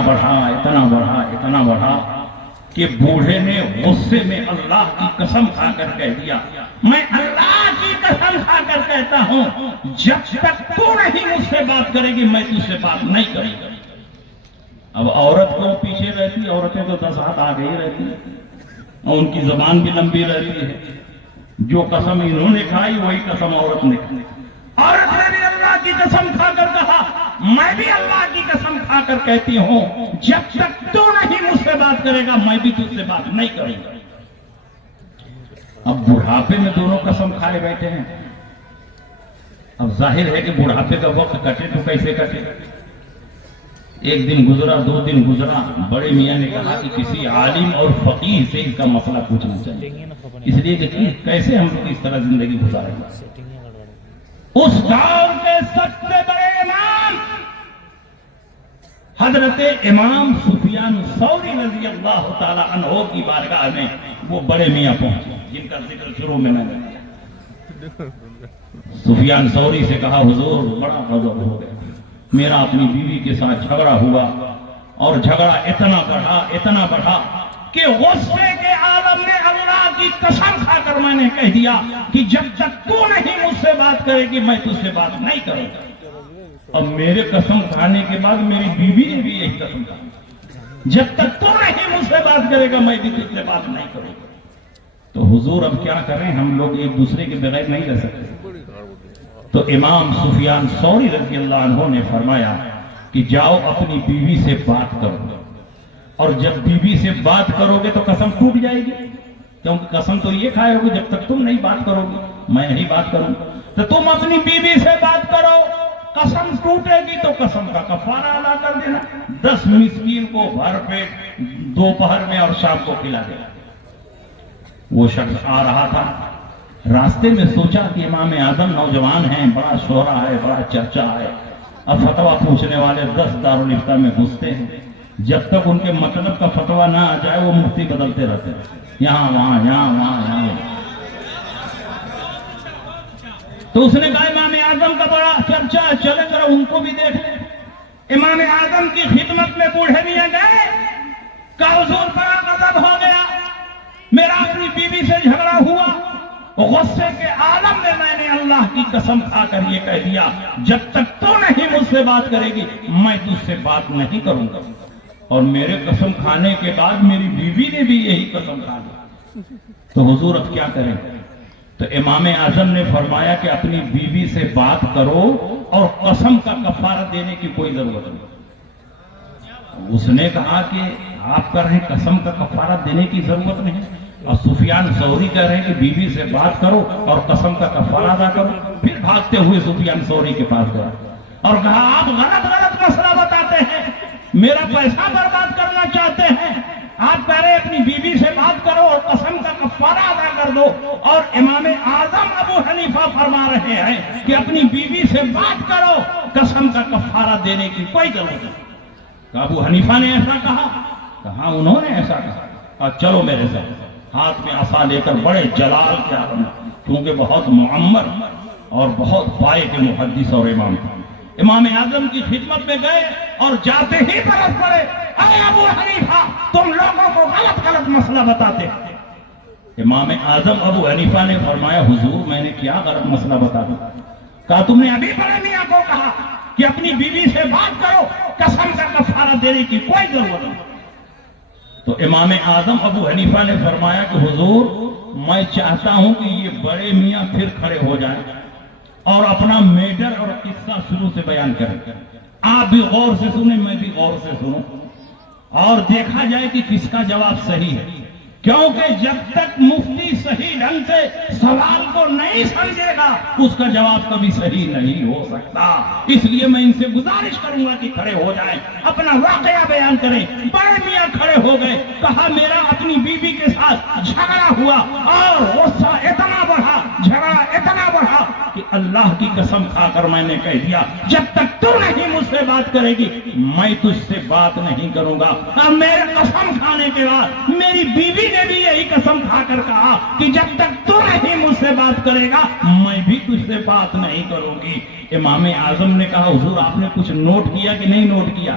اتنا بڑھا کہ بوڑھے نے غصے میں اللہ کی قسم کھا کر کہہ دیا، میں اللہ کی قسم کھا کر کہتا ہوں جب تک تو نہیں مجھ سے بات کرے گی میں تجھ سے بات نہیں کروں گا۔ اب عورت کو پیچھے رہتی، عورتیں تو 10 ہاتھ آگے ہی رہتی اور ان کی زبان بھی لمبی رہتی ہے، جو قسم انہوں نے کھائی وہی قسم عورت نے کھائی۔ عورت نے بھی اللہ کی قسم کھا کر کہا، میں بھی اللہ کی قسم کھا کر کہتی ہوں جب تک تو نہیں مجھ سے بات کرے گا میں بھی تجھ سے بات نہیں کروں گا۔ اب بڑھاپے میں دونوں قسم کھائے بیٹھے ہیں۔ اب ظاہر ہے کہ بڑھاپے کا وقت کٹے تو کیسے کٹے؟ ایک دن گزرا، 2 دن گزرا، بڑے میاں نے کہا کہ کسی عالم اور فقیہ سے اس کا مسئلہ پوچھنا چاہیے، اس لیے کہ کیسے ہم لوگ اس طرح زندگی گزاریں گے۔ اس دور کے سب سے بڑے امام حضرت امام سفیان ثوری رضی اللہ تعالی عنہ کی بارگاہ میں وہ بڑے میاں پہنچے جن کا ذکر شروع میں نے کیا۔ سفیان ثوری سے کہا، حضور بڑا غضب ہو گیا، میرا اپنی بیوی کے ساتھ جھگڑا ہوا اور جھگڑا اتنا بڑھا کہ غصے کے عالم میں اللہ کی قسم کھا کر میں نے کہہ دیا کہ جب تک تو نہیں مجھ سے بات کرے گی میں تجھ سے بات نہیں کروں گا۔ اب میرے قسم کھانے کے بعد میری بیوی نے بھی یہی قسم کھا، جب تک تو نہیں مجھ سے بات کرے گا میں بھی تجھ سے بات نہیں کروں گا۔ تو حضور اب کیا کریں، ہم لوگ ایک دوسرے کے بغیر نہیں رہ سکتے۔ تو امام سفیان ثوری رضی اللہ عنہ نے فرمایا کہ جاؤ اپنی بیوی سے بات کرو، اور جب بیوی سے بات کرو گے تو قسم ٹوٹ جائے گی، کیونکہ قسم تو یہ کھائے ہوگی جب تک تم نہیں بات کرو گی میں نہیں بات کروں گا۔ تو تم اپنی بیوی سے بات کرو، قسم ٹوٹے گی تو قسم کا کفارہ ادا کر دینا، 10 مسکین کو بھر پیٹ دوپہر میں اور شام کو کھلا دینا۔ وہ شخص آ رہا تھا، راستے میں سوچا کہ امام اعظم نوجوان ہیں، بڑا شہرہ ہے، بڑا چرچا ہے، اب فتویٰ پوچھنے والے 10 دارالفتہ میں گھستے ہیں، جب تک ان کے مطلب کا فتویٰ نہ آ جائے وہ مفتی بدلتے رہتے ہیں، یہاں وہاں یہاں وہاں یہاں۔ تو اس نے کہا امام اعظم کا بڑا چرچا ہے، چلے ذرا ان کو بھی دیکھ لیں۔ امام اعظم کی خدمت میں بوڑھے میاں گئے، کہا حضور بڑا غضب ہو گیا، میرا اپنی بیوی سے جھگڑا ہوا، غصے کے عالم میں نے اللہ کی قسم کھا کر یہ کہہ دیا جب تک تو نہیں مجھ سے بات کرے گی میں تجھ سے بات نہیں کروں گا۔ اور میرے قسم کھانے کے بعد میری بیوی نے بھی یہی قسم کھا لی، تو حضور اب کیا کریں؟ تو امام اعظم نے فرمایا کہ اپنی بیوی سے بات کرو اور قسم کا کفارہ دینے کی کوئی ضرورت نہیں۔ اس نے کہا کہ آپ کہہ رہے ہیں قسم کا کفارہ دینے کی ضرورت نہیں، اور سفیان ثوری کہہ رہے ہیں کہ بیوی سے بات کرو اور قسم کا کفارہ ادا کرو۔ پھر بھاگتے ہوئے سفیان ثوری کے پاس گیا اور کہا آپ غلط مسئلہ بتاتے ہیں، میرا پیسہ برباد کرنا چاہتے ہیں، آپ کہہ رہے اپنی بیوی سے بات کرو اور قسم کا کفارہ ادا کر دو، اور امام اعظم ابو حنیفہ فرما رہے ہیں کہ اپنی بیوی سے بات کرو قسم کا کفارہ دینے کی کوئی ضرورت نہیں۔ ابو حنیفہ نے ایسا کہا؟ کہاں انہوں نے ایسا کہا؟ چلو میرے ساتھ۔ ہاتھ میں عصا لے کر بڑے جلال کے عالم، کیونکہ بہت معمر اور بہت پائے کے محدث اور امام تھے، امام اعظم کی خدمت میں گئے اور جاتے ہی برس پڑے، اے ابو حنیفہ تم لوگوں کو غلط مسئلہ بتاتے ہیں۔ امام اعظم ابو حنیفہ نے فرمایا حضور میں نے کیا غلط مسئلہ بتا دیا؟ کہا تم نے ابھی بڑے میاں کو کہا کہ اپنی بیوی سے بات کرو قسم کا کفارہ دینے کی کوئی ضرورت نہیں۔ تو امام اعظم ابو حنیفہ نے فرمایا کہ حضور میں چاہتا ہوں کہ یہ بڑے میاں پھر کھڑے ہو جائیں اور اپنا میٹر اور قصہ شروع سے بیان کریں، آپ بھی غور سے سنیں میں بھی غور سے سنوں، اور دیکھا جائے کہ کس کا جواب صحیح ہے، کیونکہ جب تک مفتی صحیح ڈھنگ سے سوال کو نہیں سمجھے گا اس کا جواب کبھی صحیح نہیں ہو سکتا۔ اس لیے میں ان سے گزارش کروں گا کہ کھڑے ہو جائیں، اپنا واقعہ بیان کریں۔ بڑے میاں کھڑے ہو گئے، کہا میرا اپنی بیوی کے ساتھ جھگڑا ہوا اور غصہ اتنا بڑھا، جھگڑا اتنا بڑھا کہ اللہ کی قسم کھا کر میں نے کہہ دیا جب تک تو نہیں مجھ سے بات کرے گی میں تجھ سے بات نہیں کروں گا۔ اور میرے قسم کھانے کے بعد میری بیوی نے بھی یہی قسم کھا کر کہا کہ جب تک تو نہیں مجھ سے بات کرے گا میں بھی تجھ سے بات نہیں کروں گی۔ امام اعظم نے کہا حضور آپ نے کچھ نوٹ کیا کہ نہیں نوٹ کیا؟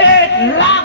1,00,000